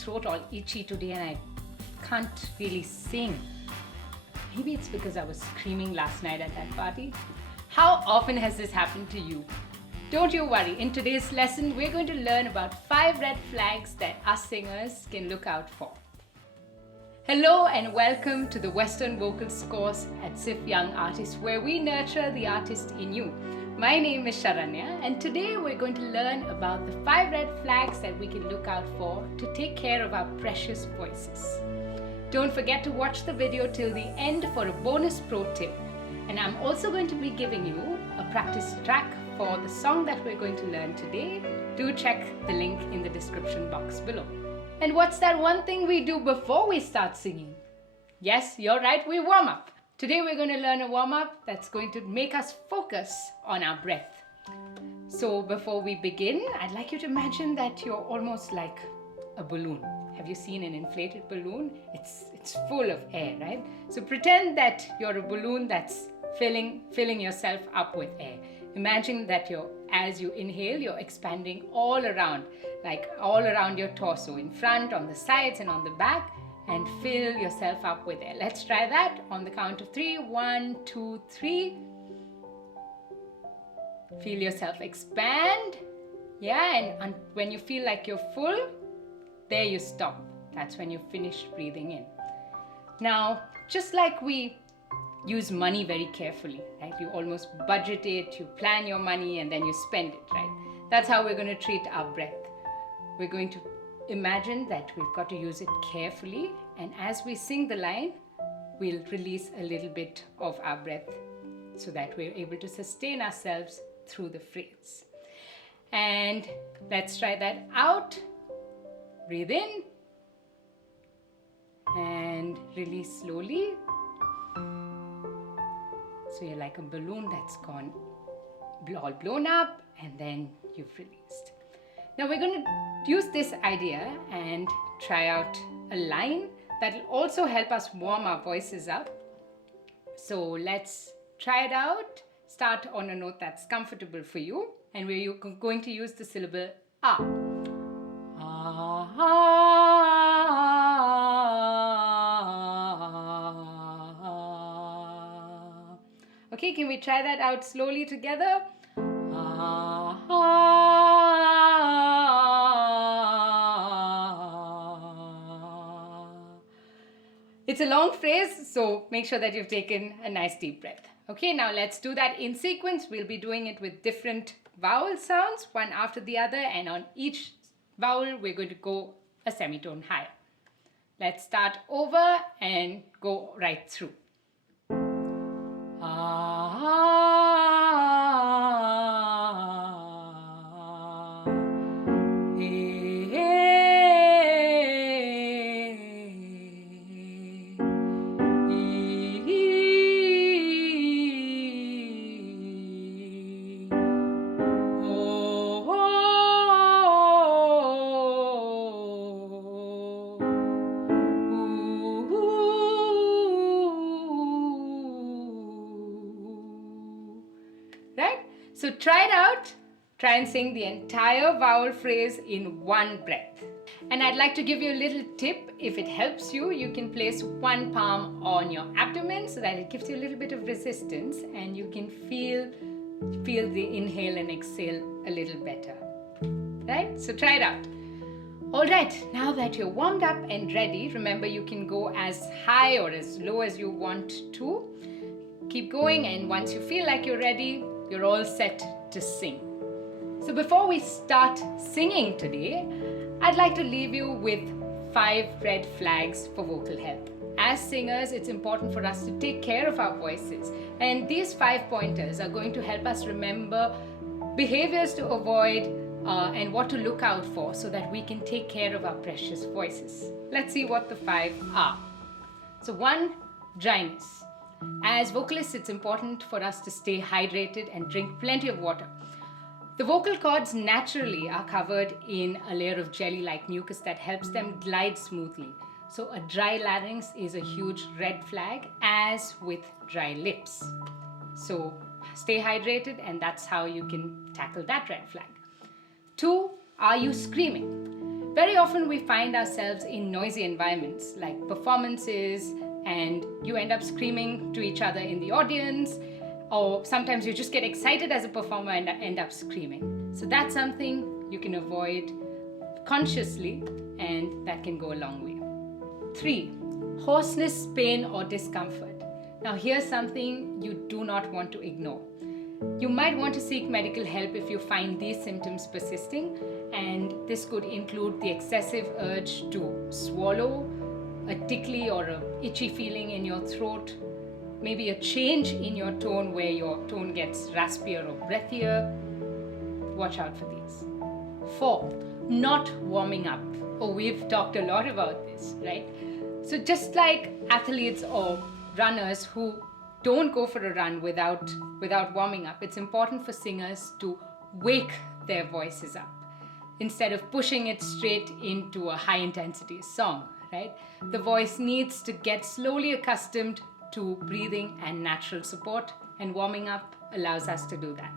throat all itchy today and I can't really sing. Maybe it's because I was screaming last night at that party. How often has this happened to you? Don't you worry, in today's lesson we're going to learn about 5 red flags that us singers can look out for. Hello and welcome to the Western Vocals course at SIFF Young Artiste, where we nurture the artist in you. My name is Sharanya and today we're going to learn about the 5 red flags that we can look out for to take care of our precious voices. Don't forget to watch the video till the end for a bonus pro tip. And I'm also going to be giving you a practice track for the song that we're going to learn today. Do check the link in the description box below. And what's that one thing we do before we start singing? Yes, you're right, we warm up. Today we're going to learn a warm up that's going to make us focus on our breath. So before we begin, I'd like you to imagine that you're almost like a balloon. Have you seen an inflated balloon? It's full of air, right? So pretend that you're a balloon that's filling yourself up with air. Imagine that as you inhale, you're expanding all around, like all around your torso, in front, on the sides and on the back, and fill yourself up with air. Let's try that on the count of 3. 1, 2, 3. Feel yourself expand. Yeah, and when you feel like you're full, there you stop. That's when you finish breathing in. Now, just like we use money very carefully, right? You almost budget it, you plan your money, and then you spend it, right? That's how we're going to treat our breath. We're going to imagine that we've got to use it carefully, and as we sing the line, we'll release a little bit of our breath so that we're able to sustain ourselves through the phrase. And let's try that out. Breathe in and release slowly. So you're like a balloon that's gone all blown up and then you've released. Now we're going to use this idea and try out a line that will also help us warm our voices up. So let's try it out. Start on a note that's comfortable for you, and we're going to use the syllable ah. Okay, can we try that out slowly together? It's a long phrase, so make sure that you've taken a nice deep breath. Okay, now let's do that in sequence. We'll be doing it with different vowel sounds, one after the other, and on each vowel we're going to go a semitone higher. Let's start over and go right through. So try it out. Try and sing the entire vowel phrase in one breath. And I'd like to give you a little tip. If it helps you, you can place one palm on your abdomen so that it gives you a little bit of resistance and you can feel the inhale and exhale a little better. Right? So try it out. Alright, now that you're warmed up and ready, remember you can go as high or as low as you want to. Keep going, and once you feel like you're ready, you're all set to sing. So before we start singing today, I'd like to leave you with 5 red flags for vocal health. As singers, it's important for us to take care of our voices. And these 5 pointers are going to help us remember behaviors to avoid and what to look out for so that we can take care of our precious voices. Let's see what the 5 are. So 1, dryness. As vocalists, it's important for us to stay hydrated and drink plenty of water. The vocal cords naturally are covered in a layer of jelly-like mucus that helps them glide smoothly. So a dry larynx is a huge red flag, as with dry lips. So stay hydrated, and that's how you can tackle that red flag. 2, are you screaming? Very often we find ourselves in noisy environments like performances, and you end up screaming to each other in the audience, or sometimes you just get excited as a performer and end up screaming. So that's something you can avoid consciously, and that can go a long way. 3. Hoarseness, pain or discomfort. Now here's something you do not want to ignore. You might want to seek medical help if you find these symptoms persisting, and this could include the excessive urge to swallow, a tickly or a itchy feeling in your throat, maybe a change in your tone where your tone gets raspier or breathier. Watch out for these. 4. Not warming up. Oh, we've talked a lot about this, right? So just like athletes or runners who don't go for a run without warming up, it's important for singers to wake their voices up instead of pushing it straight into a high intensity song, right? The voice needs to get slowly accustomed to breathing and natural support, and warming up allows us to do that.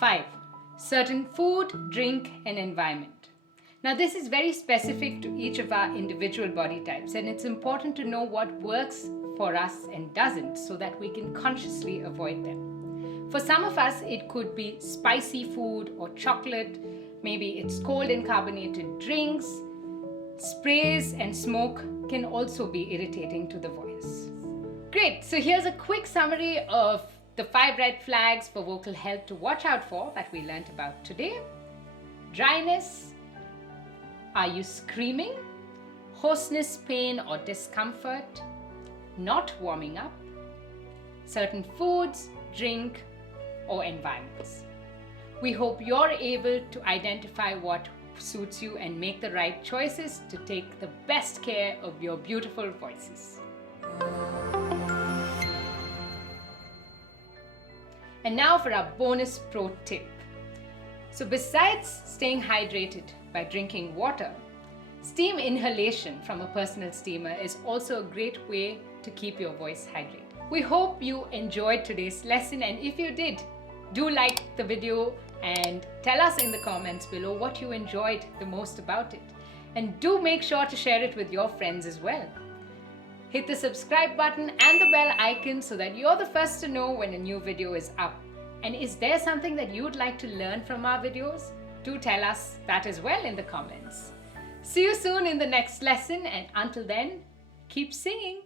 5. Certain food, drink and environment. Now this is very specific to each of our individual body types, and it's important to know what works for us and doesn't so that we can consciously avoid them. For some of us, it could be spicy food or chocolate. Maybe it's cold and carbonated drinks. Sprays and smoke can also be irritating to the voice. Great, so here's a quick summary of the 5 red flags for vocal health to watch out for that we learned about today. Dryness. Are you screaming? Hoarseness, pain or discomfort. Not warming up. Certain foods, drink or environments. We hope you're able to identify what suits you and make the right choices to take the best care of your beautiful voices. And now for our bonus pro tip. So besides staying hydrated by drinking water, steam inhalation from a personal steamer is also a great way to keep your voice hydrated. We hope you enjoyed today's lesson, and if you did, do like the video and tell us in the comments below what you enjoyed the most about it. And do make sure to share it with your friends as well. Hit the subscribe button and the bell icon so that you're the first to know when a new video is up. And is there something that you'd like to learn from our videos? Do tell us that as well in the comments. See you soon in the next lesson, and until then, keep singing.